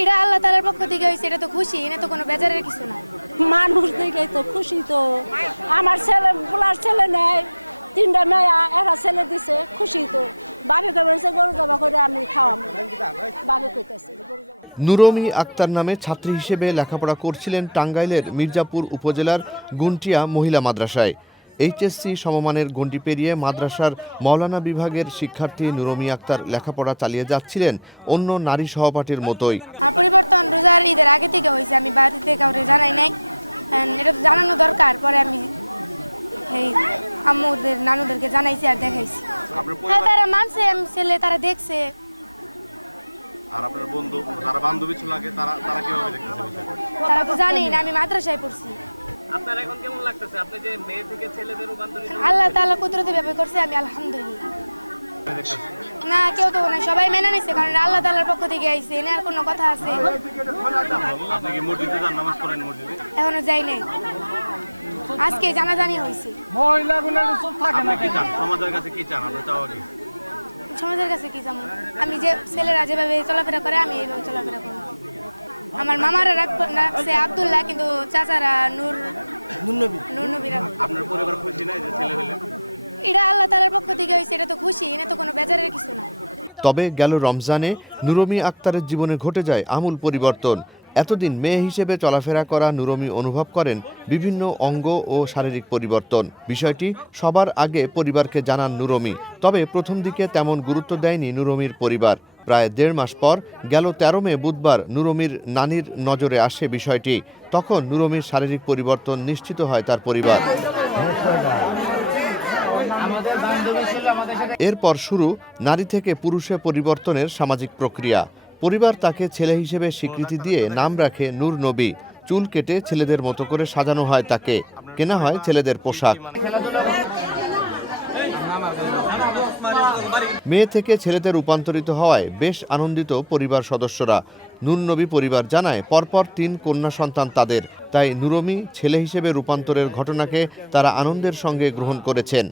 এটা আল্লাহ তাআলার পক্ষ থেকে হয়েছে, এটা তো খুশি, এটা তো কোনো বেজারের কিছু না। মানুষ দেখে তো খুশি। তো আমার ছেলে পোলার ছেলে নেই, 3টা মেয়া, একটা ছেলে দিছে, খুশি। তো বাড়িতে বলছে গরু জবা করে আমি খাওয়াম, বাবু কইতেছে নুরমি আক্তার নামে ছাত্রী হিসেবে লেখাপড়া করছিলেন টাঙ্গাইলের মির্জাপুর উপজেলার গুন্টিয়া মহিলা মাদ্রাসায়। এইচএসসি সমমানের গণ্ডি পেরিয়ে মাদ্রাসার মৌলানা বিভাগের শিক্ষার্থী নুরমি আক্তার লেখাপড়া চালিয়ে যাচ্ছিলেন অন্য নারী সহপাঠীর মতোই। পরিবর্তন রোজার ঈদের আগে থেকে হয়েছে, আমি বাড়িতে কাউকে জানাই নাই, এটা তো জানানো দরকার। পরে আমি এই আম্মুদের নানুদেরকে জানাইছি আর দেখাইছি, তারা মানছে, ছেলে তারা দেখছে। আর আপনার বন্ধু যারা বান্ধবী ছিল আগে তারা কিভাবে দেখতেছে বিষয়টা? তারা তো জানেই না আমি মাদ্রাসায় পড়ছি। আপনার এখন কেমন লাগতেছে আপনি যে মেয়ে থেকে ছেলেদের রূপান্তরিত? আল্লাহ তাআলা কুদরতে ব্যাপার করছে, আমি আলহামদুলিল্লাহ। না কেউ তো না, সবাই মেনে নিছে, কারণ আল্লাহ তাআলার পক্ষ থেকে আইছে, এনে আর কোনো কথা আছে? আপনি কি মসজিদে যান, নামাজ পড়েন মসজিদে? এখনো যাই নাই, আজকে জানাজানি হয়েছে। আপনি কি চান, সমাজের কাছে কি চান, আপনি চাওয়া কি? সমাজের কাছে কি চাবো? আমি যে ছেলেরা যেভাবে চলাফেরা করে আমি এইভাবে চলাফেরা করবো। আমার মামারা রাখছে আব্দুল্লাহ, কিন্তু চাচারা নূর নবী। আপনার পরিবার খুশি না যে ছেলে হলেন? এটা আল্লাহ তাআলার পক্ষ থেকে হয়েছে, এটা তো খুশি, এটা তো কোনো বেজারের কিছু না। তবে গেল রমজানে নুরমি আক্তারের জীবনে ঘটে যায় আমূল পরিবর্তন। এতদিন মেয়ে হিসেবে চলাফেরা করা নুরমি অনুভব করেন বিভিন্ন অঙ্গ ও শারীরিক পরিবর্তন। বিষয়টি সবার আগে পরিবারকে জানান নুরমি। তবে প্রথম দিকে তেমন গুরুত্ব দেয়নি নুরমির পরিবার। প্রায় 1.5 মাস পর গেল 13 মে বুধবার নুরমির নানির নজরে আসে বিষয়টি। তখন নুরমির শারীরিক পরিবর্তন নিশ্চিত হয় তার পরিবার। এরপর শুরু নারী থেকে পুরুষে পরিবর্তনের সামাজিক প্রক্রিয়া। পরিবার তাকে ছেলে হিসেবে স্বীকৃতি দিয়ে নাম রাখে নূর নবী। চুল কেটে ছেলেদের মতো করে সাজানো হয় তাকে, কেনা হয় ছেলেদের পোশাক। মেয়ে থেকে ছেলেতে রূপান্তরিত হওয়ায় বেশ আনন্দিত পরিবার সদস্যরা। নূর নবী পরিবার জানায় পরপর 3 কন্যা সন্তান তাদের, তাই নুরমি ছেলে হিসেবে রূপান্তরের ঘটনাকে তারা আনন্দের সঙ্গে গ্রহণ করেছেন।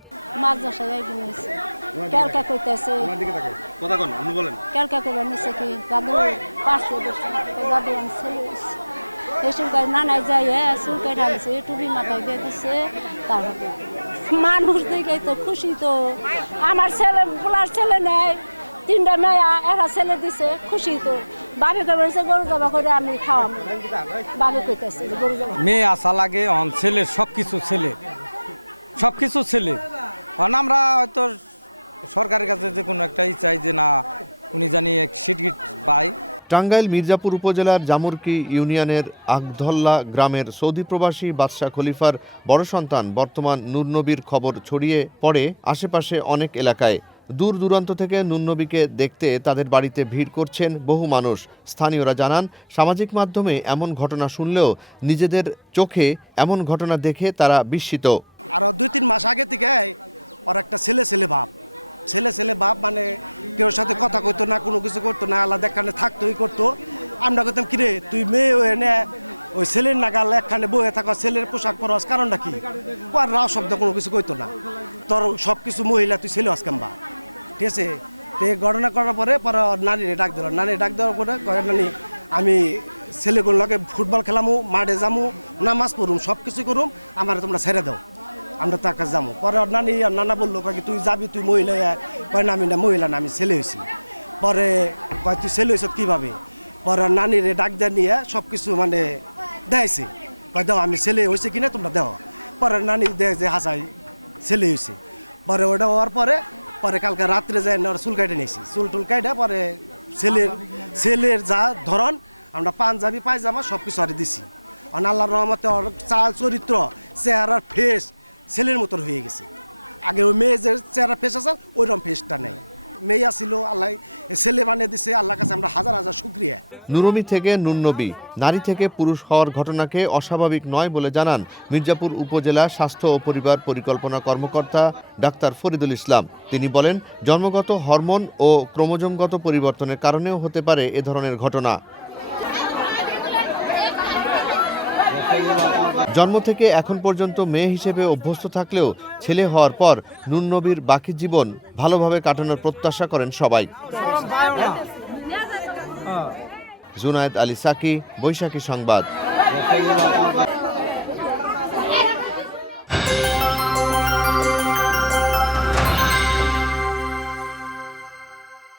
মানুষ দেখে তো খুশি। তো আমার ছেলে পোলার ছেলে নেই, 3টা মেয়া, একটা ছেলে দিছে, খুশি। তো বাড়িতে বলছে গরু জবা করে আমি খাওয়াম, বাবু কইতেছে গরু জবা। মেয়ে আসা লাগে, ছেলের সবকিছু ছেলে। আমরা হয়তো সরকারের কাছে যে কোনো একটাই চাই যে না, উনি জানি এক সিট পাই। টাঙ্গাইল মির্জাপুর উপজেলার জামুরকি ইউনিয়নের আগধল্লা গ্রামের সৌদি প্রবাসী বাদশাহ খলিফার বড় সন্তান বর্তমান নূর নবীর খবর ছড়িয়ে পড়ে আশেপাশে অনেক এলাকায়। দূর দূরান্ত থেকে নূর নবীকে দেখতে তাদের বাড়িতে ভিড় করছেন বহু মানুষ। স্থানীয়রা জানান, সামাজিক মাধ্যমে এমন ঘটনা শুনলেও নিজেদের চোখে এমন ঘটনা দেখে তারা বিস্মিত। আরও 2-3 মাস আগে থেকে ওর একটা ছেলে ভাব, মানে কেউ সাথে কথা কইতো না, কোনো কিছু করতো না, আলাদা একখানে থাকতোই করতো। আমরা কইতাম কিরে তুই মেয়ে হয়ে নে, ওই ছেলের নাগাল একখানে বয়ে থাকা, ছেলের পোশাক পরস, কারণটা কি? আর রাও শব্দ কোনো কিছু কইতো না, তোর সব কিছু মহিলা, তুই ছেলে আসকাম্বা, ঠিক আছে? তো এই ঘটনা করার পরে নানিরে ডাক দিল। নানি ডাক দেওয়ার পরে নানি আমি ছেলেগুলোকে ফুটবল খেলামু, মাঠে যামু, নামাজ পড়ুম, সব কিছু করুম, আমার তোমরা ছেড়ে দাও, আমরা তার কাছে যাবো। পরে নানা বললো কয় তুই যাবি, তুই মহিলা? কয় না আমি না মহিলা না, আমি ছেলে হয়েছি। পরে কয় তুই ছেলে হয়েছ কীভাবে? পরে নানিরে ডাক দেওয়া নিয়ে সব কিছু মানে দেখাইছে, কয় দাও আমি ছেলে হয়েছে কিনা তোমরা দেওয়া। পরে নানি দেয় যে হাসাই ছেলে হয়েছে। পরে ওটা হওয়ার পরে কালকে রাত্রে যায় না চুল কাটে নিয়েছি, চুল কাটা। পরে ছেলের যা ধরন, আমরা পাঞ্জাবি পায়জামা সব কিছু আর দিছি। আর আল্লাহর রহমতে ওর চাল চরিত্র, চেহারার ফেস ছেলের মতন হয়ে গেছে। আগে ওই মেয়ে যে চেহারা ফেস আছে ওইরকম ফেসটা নেই, মেয়ে আসছিল, আল্লাহ ছেলে বানিয়ে দিছে। আল্লাহর কাছে আমরা হাজার হাজার শুকরিয়া। নুরমি থেকে নূর নবী, নারী থেকে পুরুষ হওয়ার ঘটনাকে অস্বাভাবিক নয় বলে জানান মির্জাপুর উপজেলা স্বাস্থ্য ও পরিবার পরিকল্পনা কর্মকর্তা ডাক্তার ফরিদুল ইসলাম। তিনি বলেন, জন্মগত হরমোন ও ক্রোমোজোমগত পরিবর্তনের কারণেও হতে পারে এ ধরনের ঘটনা। জন্ম থেকে এখন পর্যন্ত মেয়ে হিসেবে অভ্যস্ত থাকলেও ছেলে হওয়ার পর নুরনবীর বাকি জীবন ভালোভাবে কাটানোর প্রত্যাশা করেন সবাই। জুনায়েদ আলী সাকি, বৈশাখী সংবাদ।